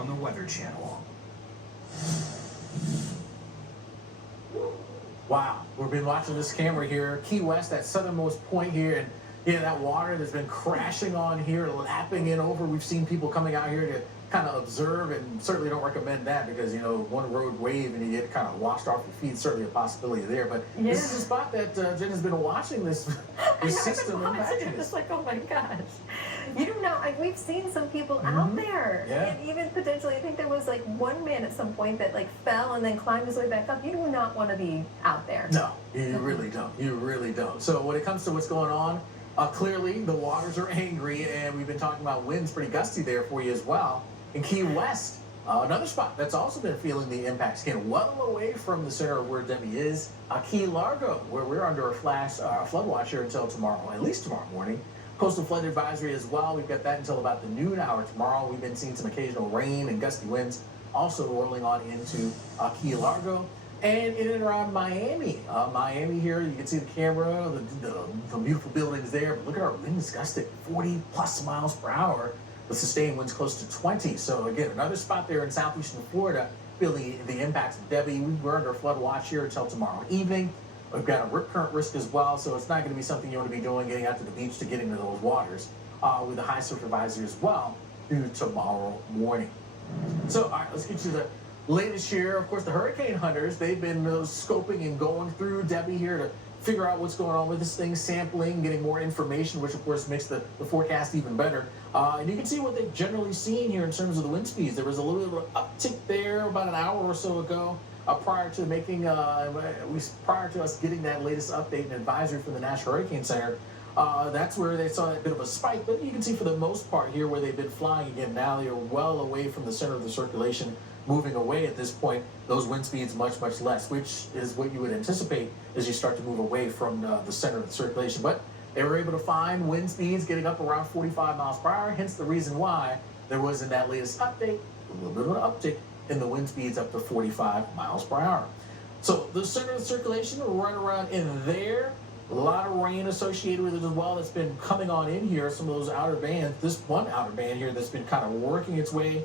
on the Weather Channel. Wow, we've been watching this camera here, Key West, that southernmost point here, and yeah, that water that's been crashing on here, lapping it over. We've seen people coming out here to kind of observe, and certainly don't recommend that because, you know, one road wave and you get kind of washed off your feet. Certainly a possibility there. But yeah. This is a spot that Jen has been watching this system. It's like, oh my gosh. You don't know, we've seen some people out there. Yeah. And even potentially, I think there was like one man at some point that like fell and then climbed his way back up. You do not want to be out there. No, you really don't. You really don't. So when it comes to what's going on, clearly the waters are angry, and we've been talking about winds pretty gusty there for you as well. In Key West, another spot that's also been feeling the impacts, getting well away from the center of where Debby is, Key Largo, where we're under a flood watch here until tomorrow, at least tomorrow morning. Coastal flood advisory as well. We've got that until about the noon hour tomorrow. We've been seeing some occasional rain and gusty winds also rolling on into Key Largo. And in and around Miami. Miami here, you can see the camera, the beautiful buildings there. But look at our winds gusting 40 plus miles per hour with sustained winds close to 20. So again, another spot there in southeastern Florida feeling the impacts of Debby. We're under a flood watch here until tomorrow evening. We've got a rip current risk as well, so it's not going to be something you want to be doing, getting out to the beach to get into those waters, with a high surf advisory as well through tomorrow morning. So, all right, let's get to the latest here. Of course, the hurricane hunters, they've been scoping and going through Debby here to figure out what's going on with this thing, sampling, getting more information, which of course makes the forecast even better. And you can see what they've generally seen here in terms of the wind speeds. There was a little bit of an uptick there about an hour or so ago, prior to us getting that latest update and advisory from the National Hurricane Center. That's where they saw a bit of a spike, but you can see for the most part here where they've been flying again, now they're well away from the center of the circulation, moving away at this point. Those wind speeds much less, which is what you would anticipate as you start to move away from the center of the circulation. But they were able to find wind speeds getting up around 45 miles per hour, hence the reason why there was in that latest update a little bit of an uptick in the wind speeds up to 45 miles per hour. So the center of the circulation right around in there. A lot of rain associated with it as well that's been coming on in here. Some of those outer bands, this one outer band here that's been kind of working its way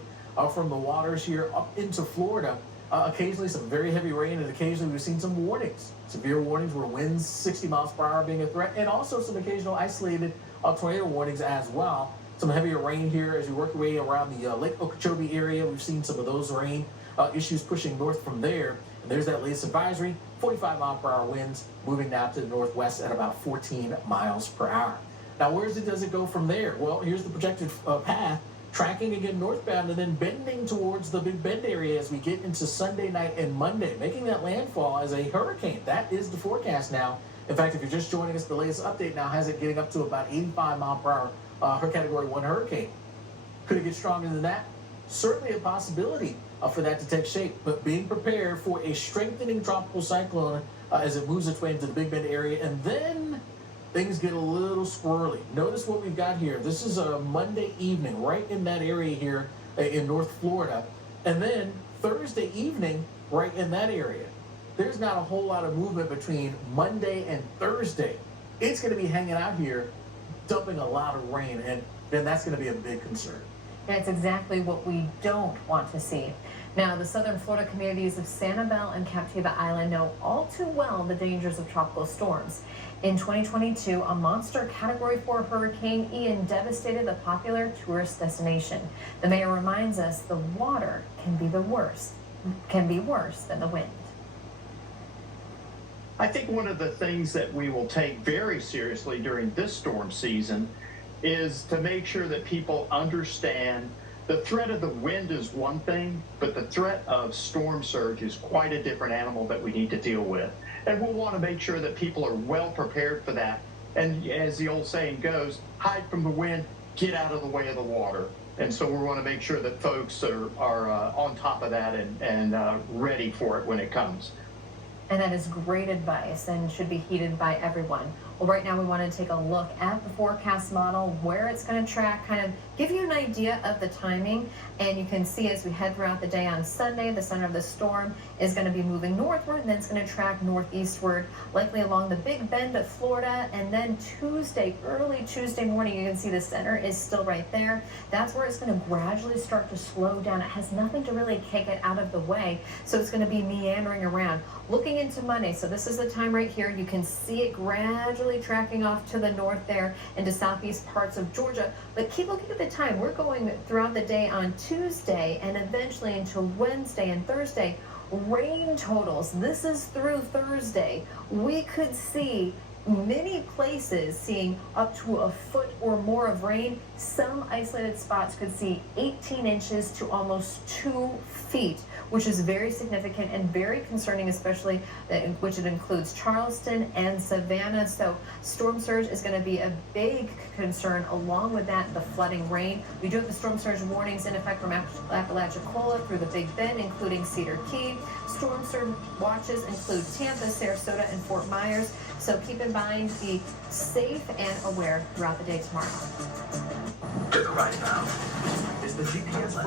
from the waters here up into Florida. Occasionally some very heavy rain, and occasionally we've seen some warnings. Severe warnings where winds 60 miles per hour being a threat, and also some occasional isolated tornado warnings as well. Some heavier rain here as you work your way around the Lake Okeechobee area. We've seen some of those rain issues pushing north from there. And there's that latest advisory, 45 mile per hour winds moving now to the northwest at about 14 miles per hour. Now, does it go from there? Well, here's the projected path, tracking again northbound and then bending towards the Big Bend area as we get into Sunday night and Monday, making that landfall as a hurricane. That is the forecast now. In fact, if you're just joining us, the latest update now has it getting up to about 85 mile per hour her Category 1 hurricane. Could it get stronger than that? Certainly a possibility for that to take shape, but being prepared for a strengthening tropical cyclone as it moves its way into the Big Bend area, and then things get a little squirrely. Notice what we've got here. This is a Monday evening right in that area here in North Florida, and then Thursday evening right in that area. There's not a whole lot of movement between Monday and Thursday. It's going to be hanging out here, dumping a lot of rain, and then that's going to be a big concern. That's exactly what we don't want to see. Now, the southern Florida communities of Sanibel and Captiva Island know all too well the dangers of tropical storms. In 2022, a monster Category 4 Hurricane Ian devastated the popular tourist destination. The mayor reminds us the water can be worse than the wind. I think one of the things that we will take very seriously during this storm season is to make sure that people understand the threat of the wind is one thing, but the threat of storm surge is quite a different animal that we need to deal with. And we'll want to make sure that people are well prepared for that. And as the old saying goes, hide from the wind, get out of the way of the water. And so we want to make sure that folks are on top of that and ready for it when it comes. And that is great advice and should be heeded by everyone. Well, right now we want to take a look at the forecast model, where it's going to track, kind of give you an idea of the timing. And you can see as we head throughout the day on Sunday, the center of the storm is going to be moving northward, and then it's going to track northeastward, likely along the Big Bend of Florida. And then Tuesday, early Tuesday morning, you can see the center is still right there. That's where it's going to gradually start to slow down. It has nothing to really kick it out of the way, so it's going to be meandering around. Looking into Monday, so this is the time right here. You can see it gradually tracking off to the north there into southeast parts of Georgia. But keep looking at the time. We're going throughout the day on Tuesday and eventually into Wednesday and Thursday. Rain totals, this is through Thursday. We could see many places seeing up to a foot or more of rain. Some isolated spots could see 18 inches to almost 2 feet, which is very significant and very concerning, especially which it includes Charleston and Savannah. So storm surge is going to be a big concern. Along with that, the flooding rain. We do have the storm surge warnings in effect from Apalachicola through the Big Bend, including Cedar Key. Storm surge watches include Tampa, Sarasota, and Fort Myers. So keep in mind, be safe and aware throughout the day tomorrow. To the right now is the GPS